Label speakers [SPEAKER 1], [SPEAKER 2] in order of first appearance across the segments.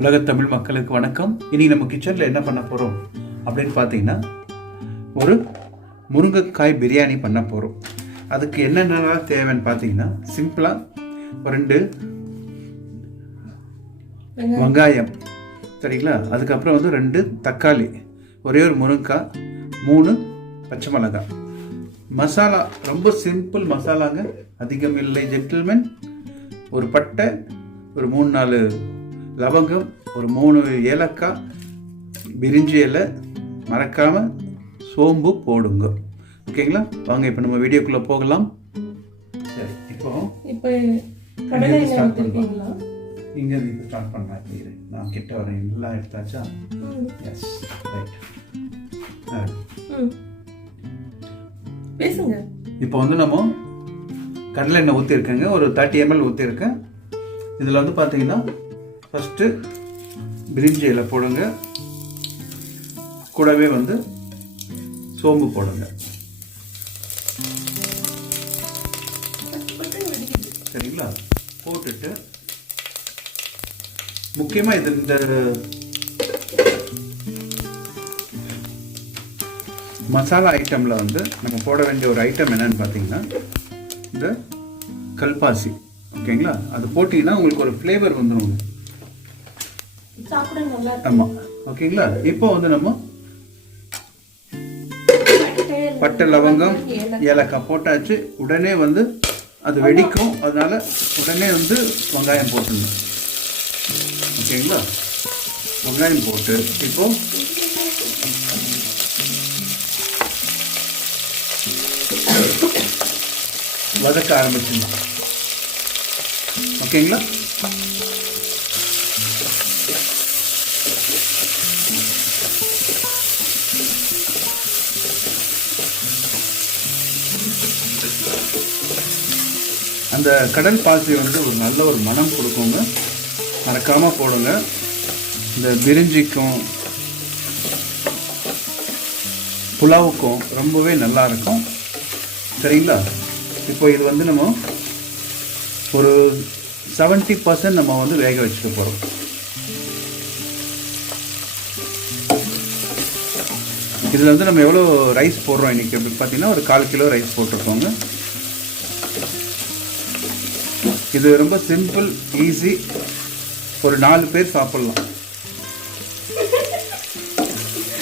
[SPEAKER 1] உலக தமிழ் மக்களுக்கு வணக்கம். இனி நம்ம கிச்சனில் என்ன பண்ண போகிறோம் அப்படின்னு பார்த்தீங்கன்னா ஒரு முருங்கைக்காய் பிரியாணி பண்ண போகிறோம் அதுக்கு என்னென்னலாம் தேவைன்னு பார்த்தீங்கன்னா சிம்பிளாக ரெண்டு வெங்காயம். சரிங்களா? அதுக்கப்புறம் வந்து ரெண்டு தக்காளி. ஒரே ஒரு முருங்கைக்காய் மூணு பச்சை மிளகாய். மசாலா ரொம்ப சிம்பிள் மசாலாங்க. அதிகம் இல்லை ஜென்டில்மேன் ஒரு பட்டை ஒரு மூணு நாலு லவங்கம் ஒரு மூணு ஏலக்காய் பிரிஞ்சி இலை மறக்காம சோம்பு போடுங்க. ஓகேங்களா? வாங்க இப்போ நம்ம வீடியோக்குள்ளே போகலாம். சரி இப்போ
[SPEAKER 2] இப்போ கடலை
[SPEAKER 1] இங்கிருந்து
[SPEAKER 2] எண்ணெய்
[SPEAKER 1] start
[SPEAKER 2] ஊற்றிருக்கீங்களா
[SPEAKER 1] இங்கே இருந்து ஸ்டார்ட் பண்ணலாம். இரு நான் கிட்ட வரேன். எல்லாம் எடுத்தாச்சா? எஸ் ரைட்
[SPEAKER 2] பேசுங்க.
[SPEAKER 1] இப்போ வந்து நம்ம கடலை எண்ணெய் ஊற்றிருக்கேங்க ஒரு தேர்ட்டி எம்எல் ஊற்றிருக்கேன் இதில் வந்து பார்த்தீங்கன்னா ஃபஸ்ட்டு பிரிஞ்சி இலை போடுங்க. கூடவே வந்து சோம்பு போடுங்க. சரிங்களா? போட்டுட்டு முக்கியமாக இது இந்த மசாலா ஐட்டமில் வந்து நம்ம போட வேண்டிய ஒரு ஐட்டம் என்னன்னு பார்த்தீங்கன்னா இந்த கல்பாசி. ஓகேங்களா அது போட்டிங்கன்னா உங்களுக்கு ஒரு ஃப்ளேவர் வந்துடும் ஆமாம் ஓகேங்களா? இப்போ வந்து நம்ம பட்டை லவங்கம் ஏலக்காய். போட்டாச்சு. உடனே வந்து அது வெடிக்கும். அதனால உடனே வந்து வெங்காயம் போட்டுடணும் ஓகேங்களா? வெங்காயம் போட்டு இப்போ வதக்க ஆரம்பிச்சிடலாம். ஓகேங்களா? அந்த கடல் பாசி வந்து ஒரு நல்ல ஒரு மனம் கொடுக்குங்க. மறக்காமல் போடுங்க. இந்த பிரிஞ்சிக்கும் புலாவுக்கும் ரொம்பவே நல்லா இருக்கும். சரிங்களா? இப்போ இது வந்து நம்ம ஒரு செவன்ட்டி பர்சன்ட் நம்ம வந்து வேக வச்சுட்டு போகிறோம் இதில் வந்து நம்ம எவ்வளோ ரைஸ் போடுறோம் இன்றைக்கி அப்படின்னு பார்த்தீங்கன்னா ஒரு கால் கிலோ ரைஸ் போட்டிருக்கோங்க. இது ரொம்ப சிம்பிள் ஈஸி ஒரு நாலு பேர் சாப்பிடலாம்.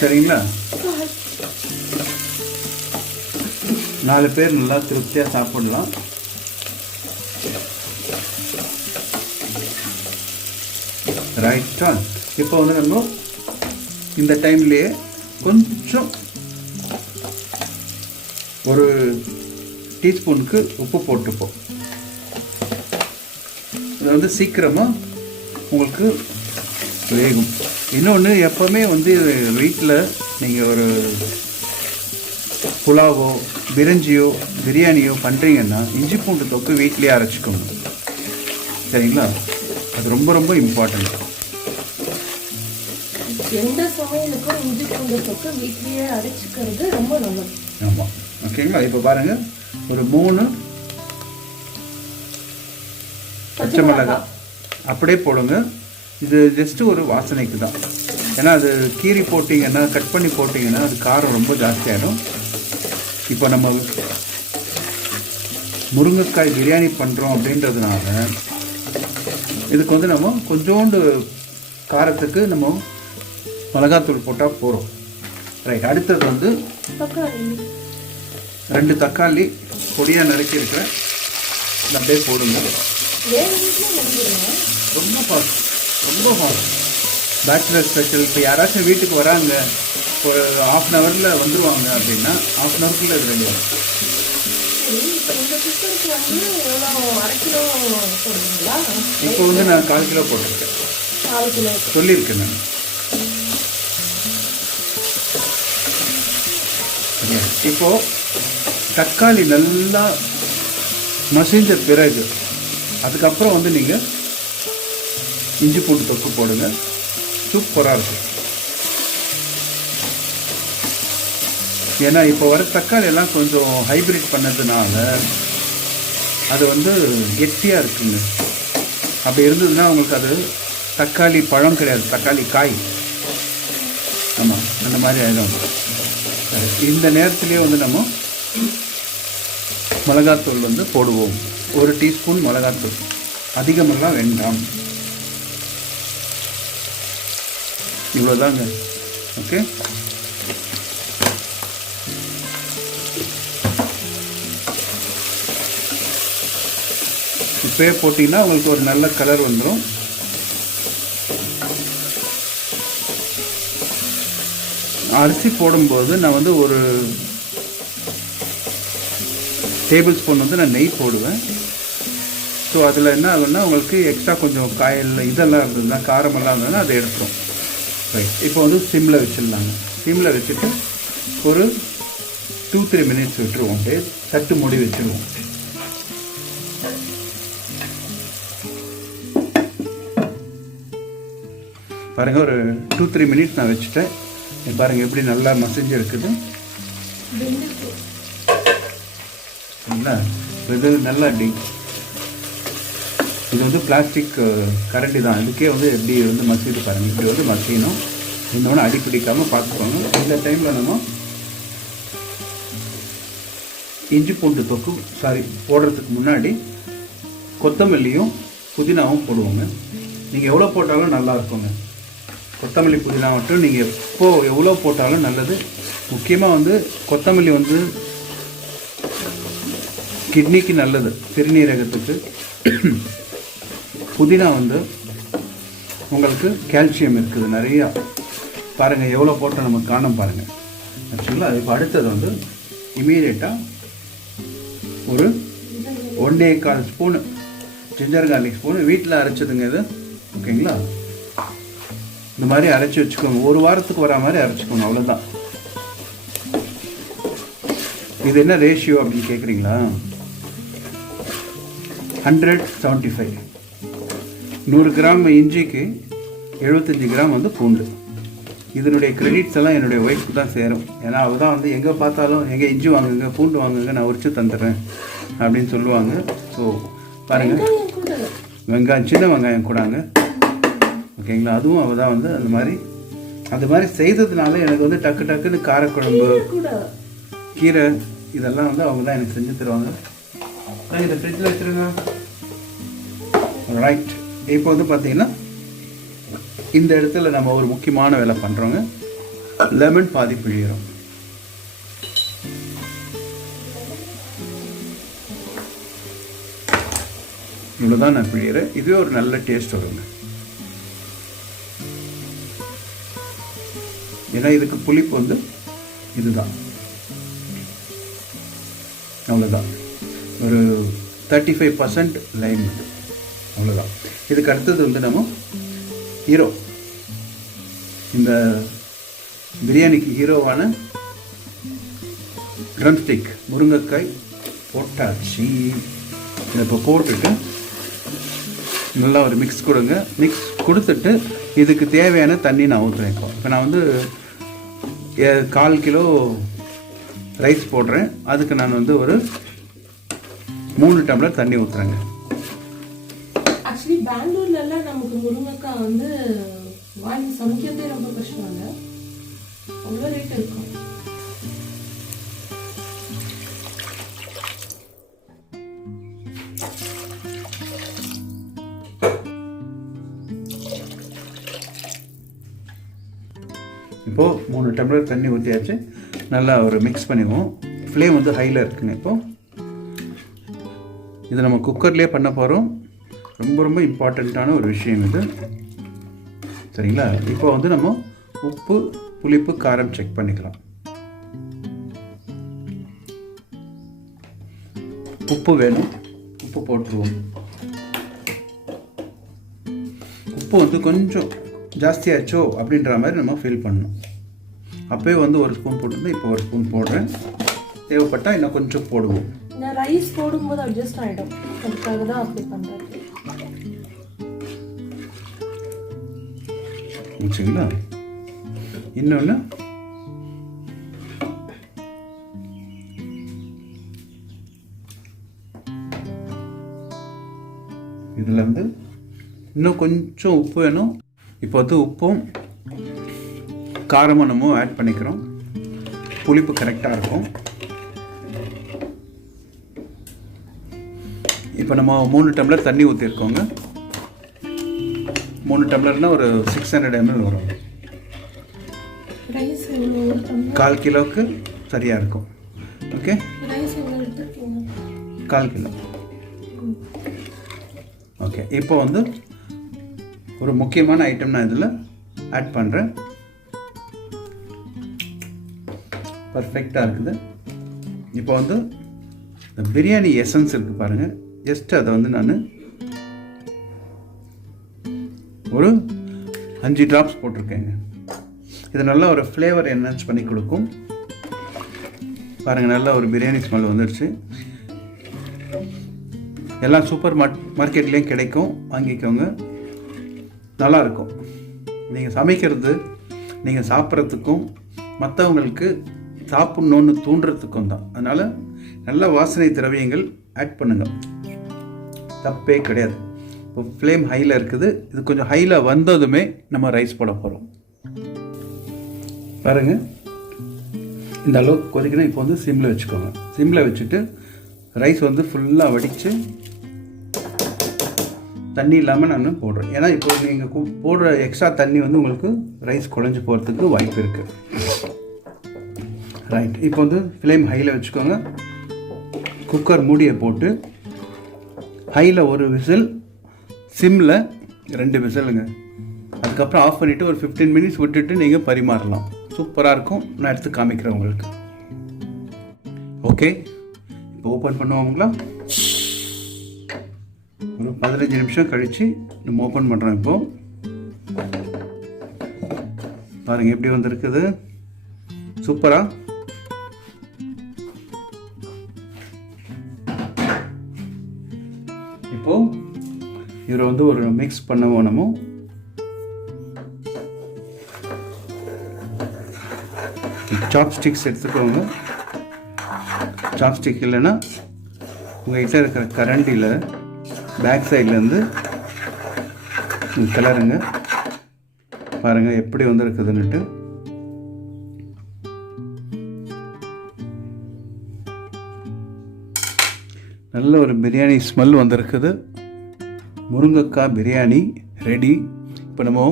[SPEAKER 1] சரிங்களா? நாலு பேர் நல்லா திருப்தியாக சாப்பிடலாம். ரைட்டா இப்போ வந்து நம்ம இந்த டைம்லேயே கொஞ்சம் ஒரு டீஸ்பூனுக்கு உப்பு போட்டுப்போம். இது வந்து சீக்கிரமாக உங்களுக்கு வேகும். இன்னொன்று எப்போவுமே வந்து வீட்டில் நீங்கள் ஒரு புலாவோ பிரிஞ்சியோ பிரியாணியோ பண்ணுறீங்கன்னா இஞ்சி பூண்டு தொக்கு வீட்லேயே அரைச்சிக்கோங்க. சரிங்களா? அது ரொம்ப ரொம்ப இம்பார்ட்டண்ட்
[SPEAKER 2] எந்த சமையலுக்கும் இஞ்சி பூண்டு தொக்கு வீட்லயே அரைச்சிக்கிறது ரொம்ப நல்லது.
[SPEAKER 1] ஆமாம் ஓகேங்களா? இப்போ பாருங்கள் ஒரு மூணு பச்சை மிளகாய் அப்படியே போடுங்க. இது ஜஸ்ட்டு ஒரு வாசனைக்கு தான். ஏன்னா அது கீரி போட்டிங்கன்னா கட் பண்ணி போட்டிங்கன்னா அது காரம் ரொம்ப ஜாஸ்தியாகிடும் இப்போ நம்ம முருங்கைக்காய் பிரியாணி பண்ணுறோம் அப்படின்றதுனால இதுக்கு வந்து நம்ம கொஞ்சோண்டு காரத்துக்கு நம்ம மிளகாத்தூள் போட்டால் போகிறோம் ரைட் அடுத்தது வந்து ரெண்டு தக்காளி பொடியாக நறுக்கியிருக்கிறேன் இதை அப்படியே போடுங்க. ரொம்ப ஃபாஸ்ட் ரொம்ப ஃபாஸ்ட் பேச்சுலர் ஸ்பெஷல் இப்போ யாராச்சும் வீட்டுக்கு வராங்க ஒரு ஆஃப் அன் ஹவரில் வந்துடுவாங்க அப்படின்னா ஆஃப் அன் ஹவருக்குள்ளே இது ரெடி ஆகும்
[SPEAKER 2] இப்போ வந்து
[SPEAKER 1] நான் கால் கிலோ போட்டிருக்கேன். சொல்லியிருக்கேன் நான்? இப்போ தக்காளி நல்லா மசிஞ்ச பிறகு அதுக்கப்புறம் வந்து நீங்கள் இஞ்சி பூண்டு தொக்கு போடுங்க. சூப்பராக இருக்கும். ஏன்னா இப்போ வர தக்காளி எல்லாம் கொஞ்சம் ஹைபிரிட் பண்ணதுனால அது வந்து கெட்டியாக இருக்குங்க. அப்படி இருந்ததுன்னா உங்களுக்கு அது தக்காளி பழம் கிடையாது தக்காளி காய். ஆமாம் அந்த மாதிரி ஆகிடும் இந்த நேரத்துலேயே வந்து நம்ம மிளகாத்தூள் வந்து போடுவோம். ஒரு டீஸ்பூன் மிளகாத்தூள் அதிகமெல்லாம் வேண்டாம். இவ்வளோதாங்க ஓகே? இப்போயே போட்டிங்கன்னா உங்களுக்கு ஒரு நல்ல கலர் வந்துடும் அரிசி போடும்போது நான் வந்து ஒரு டேபிள் ஸ்பூன் வந்து நான் நெய் போடுவேன். ஸோ அதில் என்ன ஆகும்னா உங்களுக்கு எக்ஸ்ட்ரா கொஞ்சம் காயல் இதெல்லாம் இருந்ததுன்னா காரமெல்லாம் இருந்ததுன்னா அதை எடுத்துரும். ரைட் இப்போ வந்து சிம்மில் வச்சிடலாங்க. சிம்மில் வச்சுட்டு ஒரு டூ த்ரீ மினிட்ஸ் விட்டுருவோம். அப்படியே தட்டு மூடி வச்சுருவோம். பாருங்கள் ஒரு டூ த்ரீ மினிட்ஸ் நான் வச்சுட்டேன். இங்க பாருங்க எப்படி நல்லா மசிஞ்சு இருக்குது. சரிங்களா இது நல்லா டி இது வந்து பிளாஸ்டிக் கரண்டி தான். இதுக்கே வந்து எப்படி வந்து மசிது பாருங்க. இப்படி வந்து மசியணும். இன்னொன்று அடி பிடிக்காமல் பார்த்துக்கோங்க. இந்த டைமில் நம்ம இஞ்சி பூண்டு தொக்கு சாரி போடுறதுக்கு முன்னாடி கொத்தமல்லியும் புதினாவும் போடுவோங்க. நீங்கள் எவ்வளோ போட்டாலும் நல்லா இருக்குங்க. கொத்தமல்லி புதினா மட்டும் நீங்கள் எப்போ எவ்வளோ போட்டாலும் நல்லது. முக்கியமாக வந்து கொத்தமல்லி வந்து கிட்னிக்கு நல்லது. சிறுநீரகத்துக்கு புதினா வந்து உங்களுக்கு கால்சியம் இருக்குது நிறையா. பாருங்கள் எவ்வளோ போட்டால் நமக்கு காணும் பாருங்கள் ஆக்சுவலாக இப்போ அடுத்தது வந்து இமீடியட்டாக ஒரு ஒன்றே கால் ஸ்பூனு ஜிஞ்சர் கார்லிக் ஸ்பூனு. வீட்டில் அரைச்சதுங்க இது. ஓகேங்களா இந்த மாதிரி அரைச்சி வச்சுக்கோங்க. ஒரு வாரத்துக்கு வரா மாதிரி அரைச்சிக்கோங்க அவ்வளோதான் இது என்ன ரேஷியோ அப்படின்னு கேட்குறீங்களா ஹண்ட்ரட் செவன்ட்டி ஃபைவ் நூறு கிராம் இஞ்சிக்கு எழுபத்தஞ்சி கிராம் வந்து பூண்டு. இதனுடைய கிரெடிட்ஸ் எல்லாம் என்னுடைய ஒய்ஃப்க்கு தான் சேரும். ஏன்னா அவள் தான் வந்து எங்கே பார்த்தாலும் எங்கே இஞ்சி வாங்குங்க பூண்டு வாங்குங்க நான் உரிச்சு தந்துடுறேன் அப்படின்னு சொல்லுவாங்க. ஸோ பாருங்கள்
[SPEAKER 2] வெங்காயம்
[SPEAKER 1] சின்ன வெங்காயம் கூடாங்க. ஓகேங்களா அதுவும் அவள் தான் வந்து அந்த மாதிரி அந்த மாதிரி செய்ததுனால எனக்கு வந்து டக்கு டக்குன்னு காரக்குழம்பு கீரை இதெல்லாம் வந்து அவங்க தான் எனக்கு செஞ்சு தருவாங்க. இதை ஃப்ரிட்ஜில் வச்சுருங்க. ரைட் இப்போ வந்து பார்த்தீங்கன்னா இந்த இடத்துல நம்ம ஒரு முக்கியமான வேலை பண்ணுறோங்க லெமன் பாதி பிழிகிறோம் இவ்வளோதான் நான் பிழிகிறேன் இதுவே ஒரு நல்ல டேஸ்ட் வருங்க. ஏன்னா இதுக்கு புளிப்பு வந்து இதுதான். அவ்வளோதான் ஒரு தேர்ட்டி ஃபைவ் பர்சன்ட் லைம் இது அவ்வளோதான் இதுக்கு அடுத்தது வந்து நம்ம ஹீரோ இந்த பிரியாணிக்கு ஹீரோவான ட்ரம்ஸ்டிக் முருங்கைக்காய் போட்டாச்சு. இதை இப்போ போட்டுட்டு நல்லா ஒரு மிக்ஸ் கொடுங்க. மிக்ஸ் கொடுத்துட்டு இதுக்கு தேவையான தண்ணி நான் ஊற்றுறேன் இப்போ. இப்போ நான் வந்து கால் கிலோ ரைஸ் போடுறேன். அதுக்கு நான் வந்து ஒரு மூணு டம்ளர் தண்ணி ஊற்றுறேங்க
[SPEAKER 2] மாதிரி பெங்களூர்லலாம் நமக்கு முருங்கைக்காய் வந்து வாங்கி சமைக்கிறதே ரொம்ப கஷ்டம் இல்லை அவ்வளோ ரேட் இருக்கும்.
[SPEAKER 1] இப்போது மூணு டம்ளர் தண்ணி ஊற்றியாச்சு நல்லா ஒரு மிக்ஸ் பண்ணிடுவோம். ஃப்ளேம் வந்து ஹையில் இருக்குங்க இப்போது இது நம்ம குக்கர்லேயே பண்ண போகிறோம் ரொம்ப ரொம்ப இம்பார்ட்டண்ட்டான ஒரு விஷயம் இது. சரிங்களா? இப்போ வந்து நம்ம உப்பு புளிப்பு காரம் செக் பண்ணிக்கலாம். உப்பு வேணும். உப்பு போட்டுருவோம். உப்பு வந்து கொஞ்சம் ஜாஸ்தியாச்சோ அப்படின்ற மாதிரி நம்ம ஃபீல் பண்ணணும். அப்போயே வந்து ஒரு ஸ்பூன் போட்டிருந்தேன் இப்போ ஒரு ஸ்பூன் போடுறேன். தேவைப்பட்டால் இன்னும் கொஞ்சம் போடுவோம்.
[SPEAKER 2] ரைஸ் போடும்போது அட்ஜஸ்ட் ஆகிடும் அதுக்காக தான் அப்படி பண்ணுறேன்
[SPEAKER 1] வச்சுங்களா? இன்னொன்று இதில் வந்து இன்னும் கொஞ்சம் உப்பு வேணும். இப்போ வந்து உப்பும் காரமும் நம்ம ஆட் பண்ணிக்கிறோம். புளிப்பு கரெக்டாக இருக்கும். இப்போ நம்ம மூணு டம்ளர் தண்ணி ஊற்றிருக்கோங்க மூணு டம்ளர்னால் ஒரு சிக்ஸ் ஹண்ட்ரட் எம்எல் வரும். கால் கிலோவுக்கு சரியாக இருக்கும். Okay call kilo. ஓகே இப்போ வந்து ஒரு முக்கியமான ஐட்டம் நான் இதில் ஆட் பண்ணுறேன் பர்ஃபெக்டாக இருக்குது. இப்போ வந்து இந்த பிரியாணி எசன்ஸ் இருக்குது பாருங்கள் ஜஸ்ட் அதை வந்து நான் ஒரு அஞ்சு ட்ராப்ஸ் போட்டிருக்கேங்க. இது நல்லா ஒரு ஃப்ளேவர் என்ஹான்ஸ் பண்ணி கொடுக்கும். பாருங்கள் நல்லா ஒரு பிரியாணி ஸ்மெல் வந்துடுச்சு எல்லாம் சூப்பர் மார்க் மார்க்கெட்லேயும் கிடைக்கும். வாங்கிக்கோங்க. நல்லா இருக்கும் நீங்கள் சமைக்கிறது நீங்கள் சாப்பிட்றதுக்கும் மற்றவங்களுக்கு சாப்பிட்ணுன்னு தூண்டுறதுக்கும் தான். அதனால் நல்ல வாசனை திரவியங்கள் ஆட் பண்ணுங்கள் தப்பே கிடையாது. இப்போ ஃப்ளேம் ஹையில் இருக்குது. இது கொஞ்சம் ஹையில் வந்ததுமே நம்ம ரைஸ் போட போகிறோம் பாருங்கள் இந்த அளவுக்கு கொதிக்கணும் இப்போ வந்து சிம்மில் வச்சுக்கோங்க. சிம்மில் வச்சுட்டு ரைஸ் வந்து ஃபுல்லாக வடித்து தண்ணி இல்லாமல் நான் போடுறேன் ஏன்னா இப்போ நீங்கள் போடுற எக்ஸ்ட்ரா தண்ணி வந்து உங்களுக்கு ரைஸ் குழஞ்சி போகிறதுக்கு வாய்ப்பு இருக்குது ரைட் இப்போ வந்து ஃப்ளேம் ஹையில் வச்சுக்கோங்க. குக்கர் மூடியை போட்டு ஹையில் ஒரு விசில் சிம்மில் ரெண்டு விசலுங்க. அதுக்கப்புறம் ஆஃப் பண்ணிவிட்டு ஒரு ஃபிஃப்டீன் மினிட்ஸ் விட்டுட்டு நீங்கள் பரிமாறலாம். சூப்பராக இருக்கும். நான் எடுத்து காமிக்கிறேன் உங்களுக்கு. ஓகே இப்போ ஓப்பன் பண்ணுவோங்களா? ஒரு பதினஞ்சு நிமிஷம் கழித்து நம்ம ஓப்பன் பண்ணுறோம் இப்போது பாருங்கள் எப்படி வந்திருக்குது. சூப்பராக இதில் வந்து ஒரு மிக்ஸ் பண்ண நம்ம. சாப்ஸ்டிக்ஸ் எடுத்துக்கோங்க. சாப்ஸ்டிக் இல்லைன்னா உங்கள்கிட்ட இருக்கிற கரண்டியில் பேக் சைட்லேருந்து கிளறுங்க. பாருங்கள் எப்படி வந்திருக்குதுன்னுட்டு. நல்ல ஒரு பிரியாணி ஸ்மெல் வந்திருக்குது. முருங்கைக்காய் பிரியாணி ரெடி. இப்போ நம்ம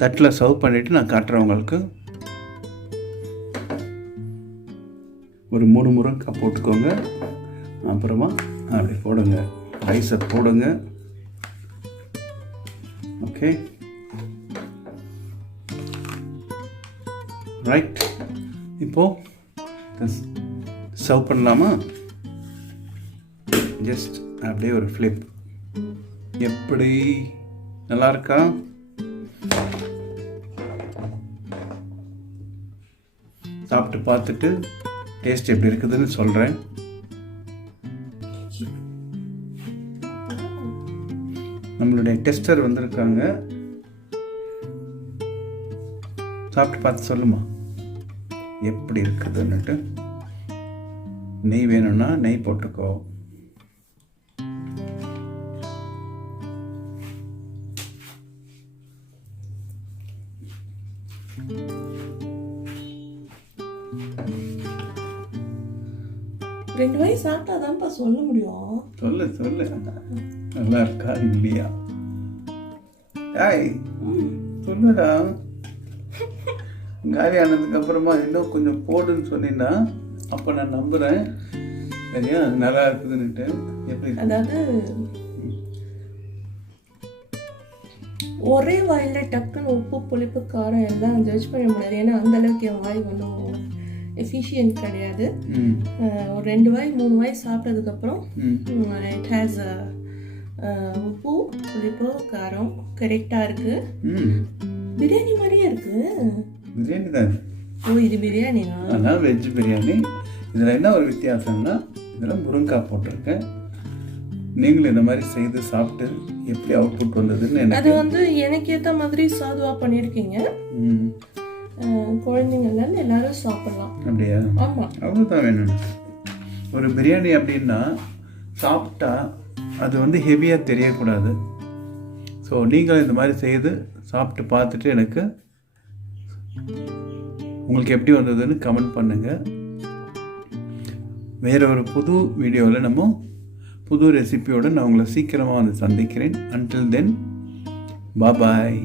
[SPEAKER 1] தட்டில் சர்வ் பண்ணிவிட்டு நான் காட்டுறேன் உங்களுக்கு. ஒரு மூணு முருங்கைக்காய் போட்டுக்கோங்க. அப்புறமா அப்படி போடுங்க. ரைஸை போடுங்க. ஓகே ரைட் இப்போது சர்வ் பண்ணலாமா? ஜஸ்ட் அப்படியே ஒரு ஃப்ளிப் எப்படி? நல்லா இருக்கா? சாப்பிட்டு பார்த்துட்டு டேஸ்ட் எப்படி இருக்குதுன்னு சொல்கிறேன் நம்மளுடைய டெஸ்டர் வந்திருக்காங்க. சாப்பிட்டு பார்த்து சொல்லுமா. எப்படி இருக்குதுன்னுட்டு. நெய் வேணும்னா நெய் போட்டுக்கோ.
[SPEAKER 2] ரெண்டு வாய் சாப்பிட்டாதான்ப்பா சொல்ல முடியும்.
[SPEAKER 1] சொல்லு சொல்லு. நல்லா இருக்கா இல்லையா? ஏய் சொல்லுடா. காலி ஆனதுக்கு அப்புறமா இன்னும் கொஞ்சம் போடுன்னு சொன்னீங்கன்னா அப்போ நான் நம்புகிறேன் சரியா? நல்லா இருக்குதுன்னுட்டு. எப்படி
[SPEAKER 2] அதாவது ஒரே வாயில டக்குன்னு உப்பு புளிப்பு காரம் எல்லாம் ஜட்ஜ் பண்ண முடியாது ஏன்னா அந்த அளவுக்கு என் வாய் ஒன்றும் எஃபிஷியன்ட் கிடையாது. ஒரு ரெண்டு வாய் மூணு வாய் சாப்பிட்டதுக்கப்புறம் இட் ஹேஸ் உப்பு புளிப்பு காரம் கரெக்டாக இருக்குது பிரியாணி மாதிரியே இருக்குது
[SPEAKER 1] பிரியாணி தான்.
[SPEAKER 2] ஓ இது பிரியாணினா
[SPEAKER 1] ஆனால் வெஜ் பிரியாணி. இதில் என்ன ஒரு வித்தியாசம்னா இதில் முருங்காய் போட்டிருக்கேன். நீங்களும் இந்த மாதிரி செய்து சாப்பிட்டு எப்படி அவுட்புட் வந்ததுன்னு
[SPEAKER 2] அது வந்து எனக்கு ஏற்ற மாதிரி சாதுவாக பண்ணியிருக்கீங்க. குழந்தைங்கள்லேருந்து எல்லாரும் சாப்பிடலாம்.
[SPEAKER 1] அப்படியா?
[SPEAKER 2] ஆமாம்
[SPEAKER 1] அவ்வளோதான் வேணும். ஒரு பிரியாணி அப்படின்னா சாப்பிட்டா அது வந்து ஹெவியாக தெரியக்கூடாது. ஸோ நீங்களும் இந்த மாதிரி செய்து சாப்பிட்டு பார்த்துட்டு எனக்கு உங்களுக்கு எப்படி வந்ததுன்னு கமெண்ட் பண்ணுங்கள் வேற ஒரு புது வீடியோவில் நம்ம புது ரெசிபியோடு நான் உங்களை சீக்கிரமாக வந்து சந்திக்கிறேன். அன்டில் தென் பாய்